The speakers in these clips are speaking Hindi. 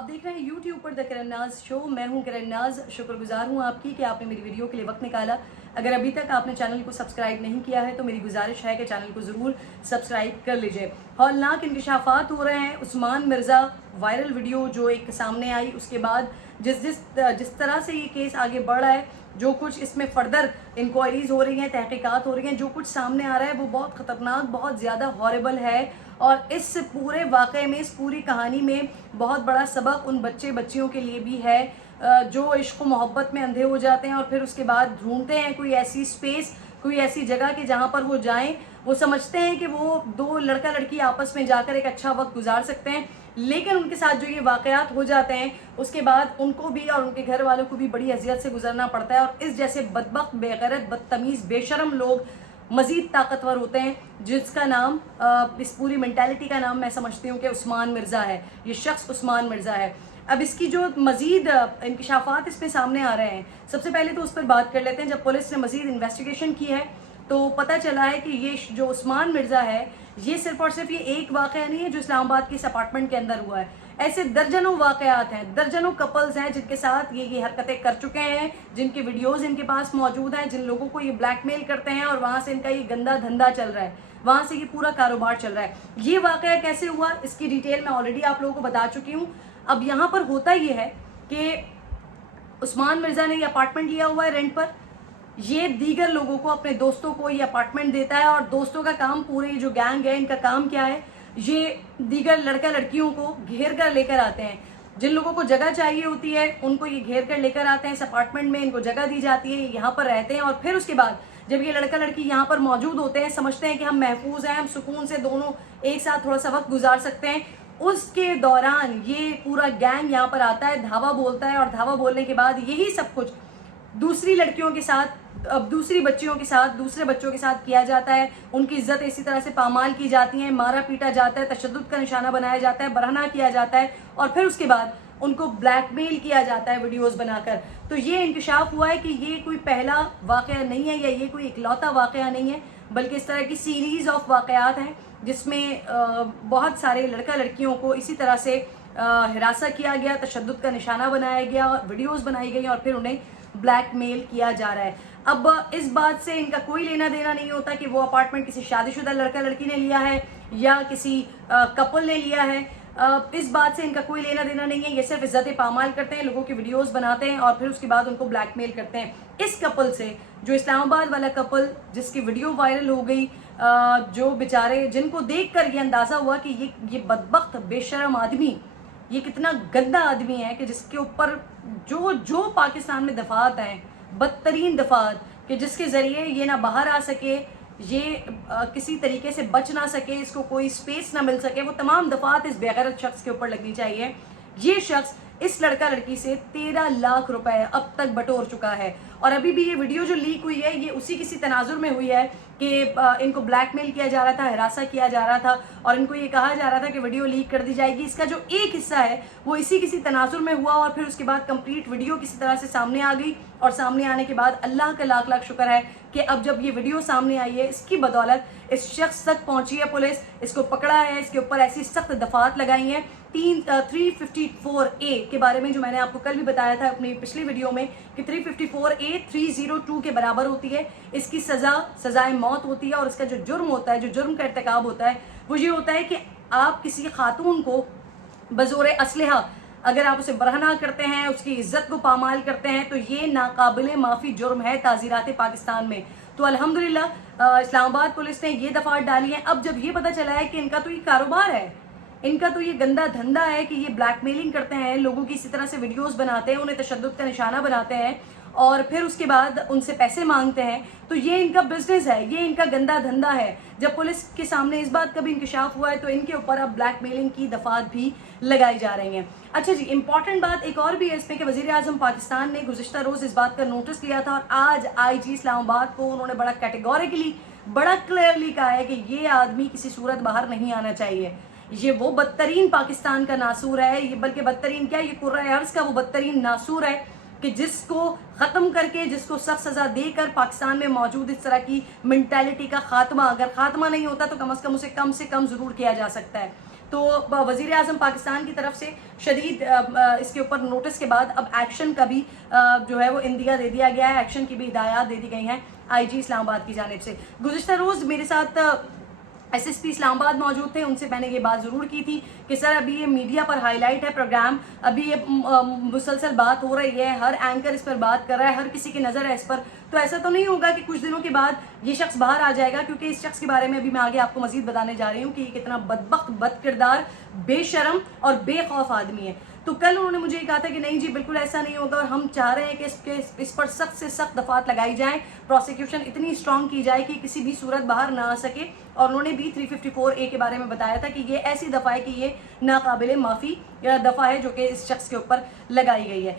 आप देख रहे हैं यूट्यूब पर द किरण नाज शो। मैं हूं किरण नाज। शुक्रगुजार हूं आपकी कि आपने मेरी वीडियो के लिए वक्त निकाला। अगर अभी तक आपने चैनल को सब्सक्राइब नहीं किया है तो मेरी गुजारिश है कि चैनल को ज़रूर सब्सक्राइब कर लीजिए। हौलनाक इंकशाफात हो रहे हैं। उस्मान मिर्ज़ा वायरल वीडियो जो एक सामने आई, उसके बाद जिस तरह से ये केस आगे बढ़ रहा है, जो कुछ इसमें फर्दर इंक्वायरीज हो रही हैं, तहकीकात हो रही हैं, जो कुछ सामने आ रहा है वो बहुत ख़तरनाक, बहुत ज़्यादा हॉरेबल है। और इस पूरे वाक़े में, इस पूरी कहानी में बहुत बड़ा सबक उन बच्चियों के लिए भी है जो इश्क मोहब्बत में अंधे हो जाते हैं और फिर उसके बाद ढूंढते हैं कोई ऐसी स्पेस, कोई ऐसी जगह कि जहाँ पर वो जाएं। वो समझते हैं कि वो दो लड़का लड़की आपस में जाकर एक अच्छा वक्त गुजार सकते हैं, लेकिन उनके साथ जो ये वाक़यात हो जाते हैं उसके बाद उनको भी और उनके घर वालों को भी बड़ी अजियत से गुजरना पड़ता है। और इस जैसे बदबख्त, बेगैरत, बदतमीज़, बेशरम लोग मज़ीद ताकतवर होते हैं, जिसका नाम इस पूरी मेंटालिटी का नाम मैं समझती हूँ कि उस्मान मिर्ज़ा है। ये शख्स उस्मान मिर्ज़ा है। अब इसकी जो मज़ीद इंकशाफात इसमें सामने आ रहे हैं, सबसे पहले तो उस पर बात कर लेते हैं। जब पुलिस ने मज़ीद इन्वेस्टिगेशन की है तो पता चला है कि ये जो उस्मान मिर्ज़ा है, ये सिर्फ और सिर्फ ये एक वाक़या नहीं है जो इस्लामाबाद के इस अपार्टमेंट के अंदर हुआ है। ऐसे दर्जनों वाक़यात हैं, दर्जनों कपल्स हैं जिनके साथ ये हरकतें कर चुके हैं, जिनके वीडियोस इनके पास मौजूद हैं, जिन लोगों को ये ब्लैकमेल करते हैं और वहाँ से इनका ये गंदा धंधा चल रहा है, वहाँ से ये पूरा कारोबार चल रहा है। ये वाक़या कैसे हुआ, इसकी डिटेल मैं ऑलरेडी आप लोगों को बता चुकी हूँ। अब यहाँ पर होता ये है कि उस्मान मिर्ज़ा ने ये अपार्टमेंट लिया हुआ है रेंट पर। ये दीगर लोगों को, अपने दोस्तों को ये अपार्टमेंट देता है और दोस्तों का काम, पूरे जो गैंग है इनका काम क्या है, ये दीगर लड़का लड़कियों को घेर कर लेकर आते हैं। जिन लोगों को जगह चाहिए होती है उनको ये घेर कर लेकर आते हैं इस अपार्टमेंट में, इनको जगह दी जाती है, यहाँ पर रहते हैं। और फिर उसके बाद जब ये लड़का लड़की यहाँ पर मौजूद होते हैं, समझते हैं कि हम महफूज हैं, हम सुकून से दोनों एक साथ थोड़ा सा वक्त गुजार सकते हैं, उसके दौरान ये पूरा गैंग यहाँ पर आता है, धावा बोलता है। और धावा बोलने के बाद यही सब कुछ दूसरी लड़कियों के साथ, अब दूसरी बच्चियों के साथ, दूसरे बच्चों के साथ किया जाता है। उनकी इज्जत इसी तरह से पामाल की जाती है, मारा पीटा जाता है, तशद्दुद का निशाना बनाया जाता है, बरहना किया जाता है और फिर उसके बाद उनको ब्लैकमेल किया जाता है वीडियोस बनाकर। तो ये इंकशाफ हुआ है कि ये कोई पहला वाक़या नहीं है या ये कोई इकलौता वाक़या नहीं है, बल्कि इस तरह की सीरीज़ ऑफ वाक़यात हैं जिसमें बहुत सारे लड़का लड़कियों को इसी तरह से हिरासा किया गया, तशद्दुद का निशाना बनाया गया, वीडियोज़ बनाई गई और फिर उन्हें ब्लैकमेल किया जा रहा है। अब इस बात से इनका कोई लेना देना नहीं होता कि वो अपार्टमेंट किसी शादीशुदा लड़का लड़की ने लिया है या किसी कपल ने लिया है। इस बात से इनका कोई लेना देना नहीं है। ये सिर्फ इज्जत पामाल करते हैं, लोगों की वीडियोस बनाते हैं और फिर उसके बाद उनको ब्लैकमेल करते हैं। इस कपल से, जो इस्लामाबाद वाला कपल जिसकी वीडियो वायरल हो गई, जो बेचारे, जिनको देखकर ये अंदाज़ा हुआ कि ये बदबख्त, बेशरम आदमी, ये कितना गंदा आदमी है कि जिसके ऊपर जो पाकिस्तान में दफात हैं, बदतरीन दफात, कि जिसके ज़रिए ये ना बाहर आ सके, ये किसी तरीके से बच ना सके, इसको कोई स्पेस ना मिल सके, वो तमाम दफात इस बेगैरत शख्स के ऊपर लगनी चाहिए। ये शख्स इस लड़का लड़की से 13 लाख रुपए अब तक बटोर चुका है। और अभी भी ये वीडियो जो लीक हुई है, ये उसी किसी तनाजुर में हुई है कि इनको ब्लैकमेल किया जा रहा था, हिरासा किया जा रहा था और इनको ये कहा जा रहा था कि वीडियो लीक कर दी जाएगी। इसका जो एक हिस्सा है वो इसी किसी तनाजुर में हुआ और फिर उसके बाद कंप्लीट वीडियो किसी तरह से सामने आ गई। और सामने आने के बाद अल्लाह का लाख लाख शुक्र है कि अब जब ये वीडियो सामने आई है, इसकी बदौलत इस शख्स तक पहुंची है पुलिस, इसको पकड़ा है, इसके ऊपर ऐसी सख्त दफात लगाई हैं। 354A के बारे में जो मैंने आपको कल भी बताया था अपनी पिछली वीडियो में कि 354A 302 के बराबर होती है। इसकी सजाए मौत होती है और इसका जो जुर्म होता है, जो जुर्म का इर्तिकाब होता है, वो ये होता है कि आप किसी खातून को बज़ोरे असलहा अगर आप उसे बरहना करते हैं, उसकी इज्जत को पामाल करते हैं, तो ये नाकाबिले माफ़ी जुर्म है ताज़ीरात पाकिस्तान में। तो अल्हम्दुलिल्लाह इस्लामाबाद पुलिस ने ये दफात डाली है। अब जब ये पता चला है कि इनका तो ये कारोबार है, इनका तो ये गंदा धंधा है कि ये ब्लैकमेलिंग करते हैं, लोगों की इसी तरह से वीडियोस बनाते हैं, उन्हें तशद्दुद का निशाना बनाते हैं और फिर उसके बाद उनसे पैसे मांगते हैं, तो ये इनका बिजनेस है, ये इनका गंदा धंधा है। जब पुलिस के सामने इस बात का भी इंकशाफ हुआ है तो इनके ऊपर अब ब्लैकमेलिंग की दफात भी लगाई जा रही हैं। अच्छा जी, इंपॉर्टेंट बात एक और भी है इसमें कि वज़ीर आज़म पाकिस्तान ने गुज़िश्ता रोज़ इस बात का नोटिस लिया था और आज IG इस्लामाबाद को उन्होंने बड़ा कैटेगोरिकली, बड़ा क्लियरली कहा है कि ये आदमी किसी सूरत बाहर नहीं आना चाहिए। ये वो बदतरीन पाकिस्तान का नासूर है, ये बल्कि बदतरीन क्या, ये कुर्रा अर्ज़ का वो बदतरीन नासूर है कि जिसको ख़त्म करके, जिसको सख्त सज़ा देकर पाकिस्तान में मौजूद इस तरह की मेंटालिटी का खात्मा, अगर खात्मा नहीं होता तो कम से कम उसे कम से कम ज़रूर किया जा सकता है। तो वज़ीर आज़म पाकिस्तान की तरफ से शदीद इसके ऊपर नोटिस के बाद अब एक्शन का भी जो है वो इंदिया दे दिया गया है, एक्शन की भी हिदायत दे दी गई हैं IG इस्लामाबाद की जानिब से। गुज़िश्ता रोज़ मेरे साथ SSP इस्लामाबाद मौजूद थे, उनसे मैंने ये बात ज़रूर की थी कि सर अभी ये मीडिया पर हाईलाइट है प्रोग्राम, अभी ये मुसलसल बात हो रही है, हर एंकर इस पर बात कर रहा है, हर किसी की नज़र है इस पर, तो ऐसा तो नहीं होगा कि कुछ दिनों के बाद ये शख्स बाहर आ जाएगा, क्योंकि इस शख्स के बारे में अभी मैं आगे आपको मजीद बताने जा रही हूँ कि ये कितना बदबख्त, बदकिरदार, बेशरम और बेखौफ आदमी है। तो कल उन्होंने मुझे कहा था कि नहीं जी बिल्कुल ऐसा नहीं होगा और हम चाह रहे हैं कि इस पर सख्त से सख्त दफात लगाई जाए, प्रोसिक्यूशन इतनी स्ट्रांग की जाए कि किसी भी सूरत बाहर ना आ सके। और उन्होंने भी 354A के बारे में बताया था कि ये ऐसी दफ़ा है कि ये नाकाबिले माफ़ी दफ़ा है जो कि इस शख्स के ऊपर लगाई गई है।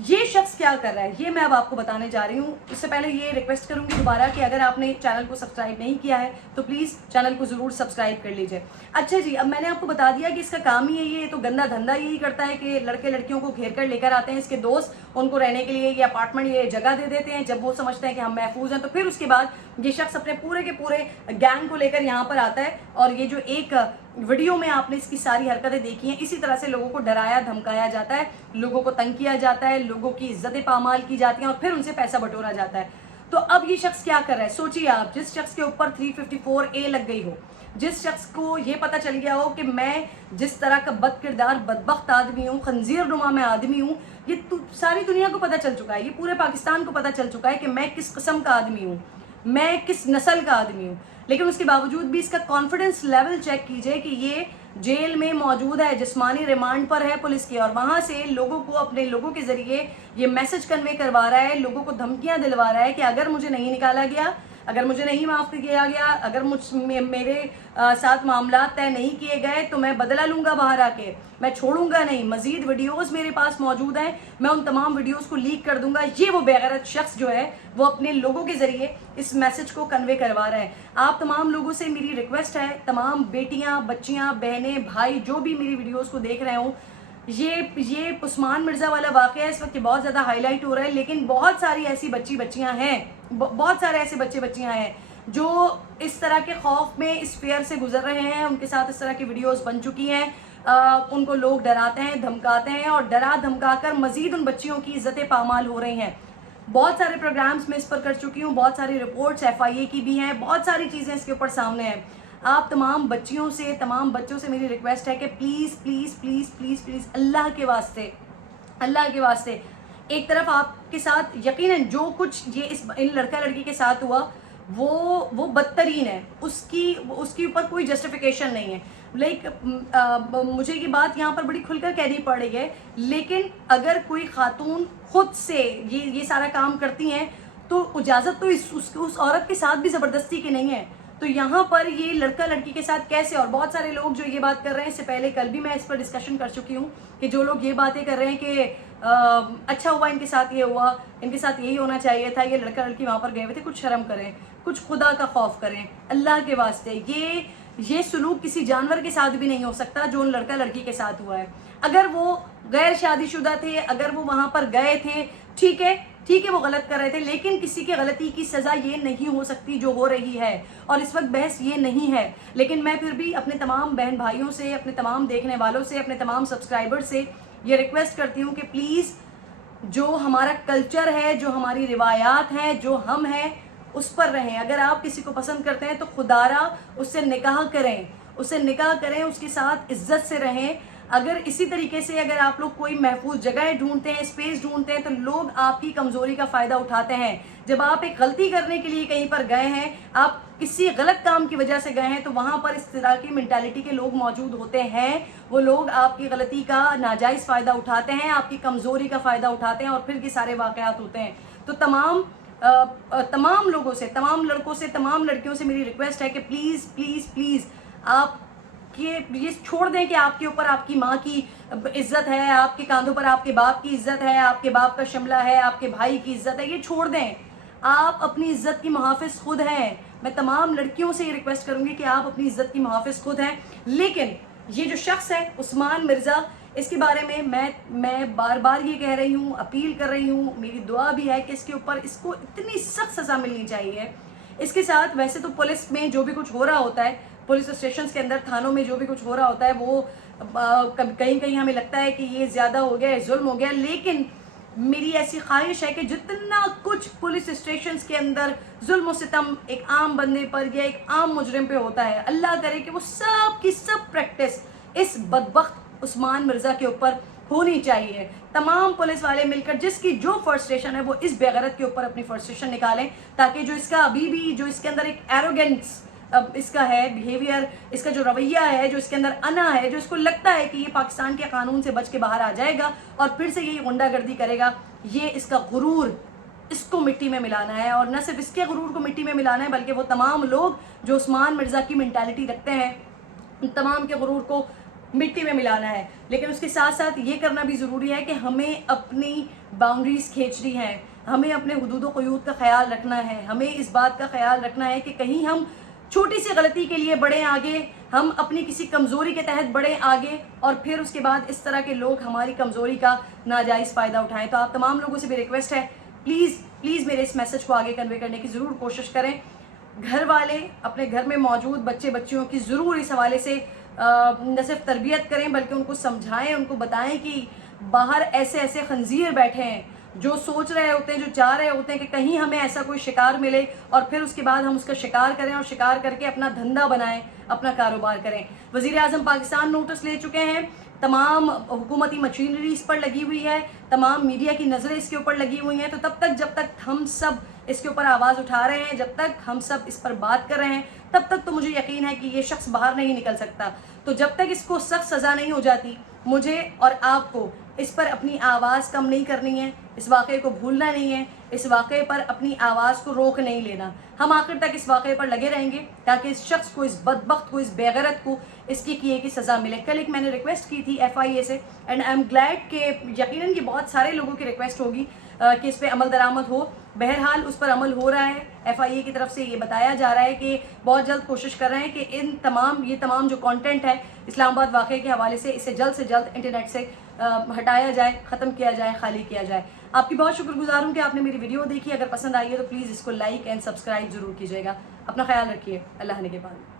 ये शख्स क्या कर रहा है ये मैं अब आपको बताने जा रही हूँ। इससे पहले ये रिक्वेस्ट करूँगी दोबारा कि अगर आपने चैनल को सब्सक्राइब नहीं किया है तो प्लीज़ चैनल को ज़रूर सब्सक्राइब कर लीजिए। अच्छा जी, अब मैंने आपको बता दिया कि इसका काम ही है, ये तो गंदा धंधा यही करता है कि लड़के लड़कियों को घेर कर लेकर आते हैं, इसके दोस्त उनको रहने के लिए ये अपार्टमेंट, ये जगह दे देते हैं। जब वो समझते हैं कि हम महफूज हैं तो फिर उसके बाद ये शख्स अपने पूरे के पूरे गैंग को लेकर यहाँ पर आता है। और ये जो एक वीडियो में आपने इसकी सारी हरकतें देखी हैं, इसी तरह से लोगों को डराया धमकाया जाता है, लोगों को तंग किया जाता है, लोगों की इज्जतें पामाल की जाती हैं और फिर उनसे पैसा बटोरा जाता है। तो अब ये शख्स क्या कर रहा है, सोचिए आप, जिस शख्स के ऊपर 354A लग गई हो, जिस शख्स को ये पता चल गया हो कि मैं जिस तरह का बदकिरदार बदबख्त आदमी हूँ, खंजीर नुमा मैं आदमी हूँ, ये सारी दुनिया को पता चल चुका है, ये पूरे पाकिस्तान को पता चल चुका है कि मैं किस किस्म का आदमी हूँ, मैं किस नस्ल का आदमी हूँ। लेकिन उसके बावजूद भी इसका कॉन्फिडेंस लेवल चेक कीजिए कि ये जेल में मौजूद है, जिस्मानी रिमांड पर है पुलिस की, और वहाँ से लोगों को, अपने लोगों के ज़रिए ये मैसेज कन्वे करवा रहा है, लोगों को धमकियाँ दिलवा रहा है कि अगर मुझे नहीं निकाला गया, अगर मुझे नहीं माफ़ किया गया, अगर मेरे साथ मामला तय नहीं किए गए तो मैं बदला लूँगा बाहर आके, मैं छोड़ूंगा नहीं। मज़ीद वीडियोस मेरे पास मौजूद हैं, मैं उन तमाम वीडियोस को लीक कर दूंगा। ये वो बेगैरत शख्स जो है वो अपने लोगों के ज़रिए इस मैसेज को कन्वे करवा रहा है। आप तमाम लोगों से मेरी रिक्वेस्ट है, तमाम बेटियाँ, बच्चियाँ, बहनें, भाई जो भी मेरी वीडियोज़ को देख रहे हों, ये उस्मान मिर्ज़ा वाला वाक़या इस वक्त बहुत ज़्यादा हाईलाइट हो रहा है, लेकिन बहुत सारी ऐसी बच्चियाँ हैं, बहुत सारे ऐसे बच्चियाँ हैं जो इस तरह के खौफ में, इस फेयर से गुजर रहे हैं, उनके साथ इस तरह की वीडियोस बन चुकी हैं। उनको लोग डराते हैं, धमकाते हैं और डरा धमका कर मज़ीद उन बच्चियों की इज़्ज़तें पामाल हो रही हैं। बहुत सारे प्रोग्राम्स में इस पर कर चुकी हूँ, बहुत सारी रिपोर्ट्स FIA की भी हैं, बहुत सारी चीज़ें इसके ऊपर सामने हैं। आप तमाम बच्चियों से, तमाम बच्चों से मेरी रिक्वेस्ट है कि please please please please please Allah के वास्ते एक तरफ आपके साथ यकीनन जो कुछ ये इन लड़का लड़की के साथ हुआ वो बदतरीन है, उसकी ऊपर कोई जस्टिफिकेशन नहीं है। मुझे ये बात यहाँ पर बड़ी खुलकर कहनी पड़ रही है, लेकिन अगर कोई खातून खुद से ये सारा काम करती हैं तो इजाज़त तो उस औरत के साथ भी ज़बरदस्ती की नहीं है। तो यहाँ पर ये लड़का लड़की के साथ कैसे, और बहुत सारे लोग जो ये बात कर रहे हैं, इससे पहले कल भी मैं इस पर डिस्कशन कर चुकी हूँ कि जो लोग ये बातें कर रहे हैं कि अच्छा हुआ इनके साथ ये हुआ, इनके साथ यही होना चाहिए था, ये लड़का लड़की वहाँ पर गए हुए थे, कुछ शर्म करें, कुछ खुदा का खौफ करें अल्लाह के वास्ते। ये सुलूक किसी जानवर के साथ भी नहीं हो सकता जो उन लड़का लड़की के साथ हुआ है। अगर वो गैर शादीशुदा थे, अगर वो वहाँ पर गए थे, ठीक है वो गलत कर रहे थे, लेकिन किसी की गलती की सज़ा ये नहीं हो सकती जो हो रही है। और इस वक्त बहस ये नहीं है, लेकिन मैं फिर भी अपने तमाम बहन भाइयों से, अपने तमाम देखने वालों से, अपने तमाम सब्सक्राइबर से ये रिक्वेस्ट करती हूँ कि प्लीज़ जो हमारा कल्चर है, जो हमारी रिवायात हैं, जो हम हैं, उस पर रहें। अगर आप किसी को पसंद करते हैं तो खुदारा उससे निकाह करें, उसके साथ इज्जत से रहें। अगर इसी तरीके से अगर आप लोग कोई महफूज जगह ढूंढते हैं, स्पेस ढूंढते हैं, तो लोग आपकी कमज़ोरी का फ़ायदा उठाते हैं। जब आप एक गलती करने के लिए कहीं पर गए हैं, आप किसी गलत काम की वजह से गए हैं, तो वहाँ पर इस तरह की मेंटालिटी के लोग मौजूद होते हैं। वो लोग आपकी गलती का नाजायज़ फ़ायदा उठाते हैं, आपकी कमज़ोरी का फ़ायदा उठाते हैं और फिर ये सारे वाक़यात होते हैं। तो तमाम लोगों से, तमाम लड़कों से, तमाम लड़कियों से मेरी रिक्वेस्ट है कि प्लीज़ प्लीज़ प्लीज़ आप ये छोड़ दें कि आपके ऊपर आपकी माँ की इज्जत है, आपके कांधों पर आपके बाप की इज्जत है, आपके बाप का शिमला है, आपके भाई की इज्जत है, ये छोड़ दें। आप अपनी इज्जत की मुहाफिज खुद हैं। मैं तमाम लड़कियों से ये रिक्वेस्ट करूंगी कि आप अपनी इज्जत की मुहाफिज खुद हैं। लेकिन ये जो शख्स है उस्मान मिर्ज़ा, इसके बारे में मैं बार बार ये कह रही हूँ, अपील कर रही हूँ, मेरी दुआ भी है कि इसको इतनी सख्त सज़ा मिलनी चाहिए। इसके साथ वैसे तो पुलिस में जो भी कुछ हो रहा होता है, पुलिस स्टेशन के अंदर, थानों में जो भी कुछ हो रहा होता है वो कहीं कहीं हमें लगता है कि ये ज़्यादा हो गया, जुल्म हो गया, लेकिन मेरी ऐसी ख्वाहिश है कि जितना कुछ पुलिस स्टेशन के अंदर जुल्म सितम एक आम बंदे पर या एक आम मुजरिम पे होता है, अल्लाह करे कि वो सब की सब प्रैक्टिस इस बदबख्त उस्मान मिर्ज़ा के ऊपर होनी चाहिए। तमाम पुलिस वाले मिलकर जिसकी जो फ्रस्ट्रेशन है वो इस बेगैरत के ऊपर अपनी फ्रस्ट्रेशन निकालें, ताकि जो इसका अभी भी जो इसके अंदर एक एरोगेंस इसका है बिहेवियर, इसका जो रवैया है, जो इसके अंदर अना है, जो इसको लगता है कि ये पाकिस्तान के कानून से बच के बाहर आ जाएगा और फिर से ये गुंडागर्दी करेगा, ये इसका गुरूर इसको मिट्टी में मिलाना है। और न सिर्फ इसके गुरूर को मिट्टी में मिलाना है, बल्कि वो तमाम लोग जो उस्मान मिर्ज़ा की मेंटालिटी रखते हैं, उन तमाम के गुरूर को मिट्टी में मिलाना है। लेकिन उसके साथ साथ ये करना भी ज़रूरी है कि हमें अपनी बाउंड्रीज़ खींचनी है, हमें अपने हुदूद क़ुयूद का ख्याल रखना है, हमें इस बात का ख्याल रखना है कि कहीं हम छोटी सी गलती के लिए बढ़े आगे, हम अपनी किसी कमज़ोरी के तहत बढ़े आगे और फिर उसके बाद इस तरह के लोग हमारी कमज़ोरी का नाजायज़ फ़ायदा उठाएं। तो आप तमाम लोगों से भी रिक्वेस्ट है, प्लीज़ मेरे इस मैसेज को आगे कन्वे करने की ज़रूर कोशिश करें। घर वाले अपने घर में मौजूद बच्चे बच्चियों की ज़रूर इस हवाले से न सिर्फ तरबियत करें, बल्कि उनको समझाएं, उनको बताएं कि बाहर ऐसे ऐसे खंजीर बैठे हैं जो सोच रहे होते हैं, जो चाह रहे होते हैं कि कहीं हमें ऐसा कोई शिकार मिले और फिर उसके बाद हम उसका शिकार करें और शिकार करके अपना धंधा बनाएं, अपना कारोबार करें। वज़ीर आज़म पाकिस्तान नोटिस ले चुके हैं, तमाम हुकूमती मशीनरी इस पर लगी हुई है, तमाम मीडिया की नज़रें इसके ऊपर लगी हुई हैं। तो तब तक जब तक हम सब इसके ऊपर आवाज़ उठा रहे हैं, जब तक हम सब इस पर बात कर रहे हैं, तब तक तो मुझे यकीन है कि ये शख्स बाहर नहीं निकल सकता। तो जब तक इसको सख्त सज़ा नहीं हो जाती, मुझे और आपको इस पर अपनी आवाज़ कम नहीं करनी है, इस वाक़े को भूलना नहीं है, इस वाक़े पर अपनी आवाज़ को रोक नहीं लेना। हम आखिर तक इस वाक़े पर लगे रहेंगे ताकि इस शख्स को, इस बदबख्त को, इस बेगैरत को इसकी किए की सज़ा मिले। कल एक मैंने रिक्वेस्ट की थी FIA से, एंड आई एम ग्लैड के यकीनन कि बहुत सारे लोगों की रिक्वेस्ट होगी कि इस पर अमल दरामद हो। बहरहाल उस पर अमल हो रहा है। FIA की तरफ से ये बताया जा रहा है कि बहुत जल्द कोशिश कर रहे हैं कि ये तमाम जो कंटेंट है इस्लामाबाद वाक़े के हवाले से, इसे जल्द जल्द इंटरनेट से हटाया जाए, ख़त्म किया जाए, खाली किया जाए। आपकी बहुत शुक्रगुजार हूँ कि आपने मेरी वीडियो देखी। अगर पसंद आई है तो प्लीज़ इसको लाइक एंड सब्सक्राइब ज़रूर कीजिएगा। अपना ख्याल रखिए। अल्लाह ने के बाद।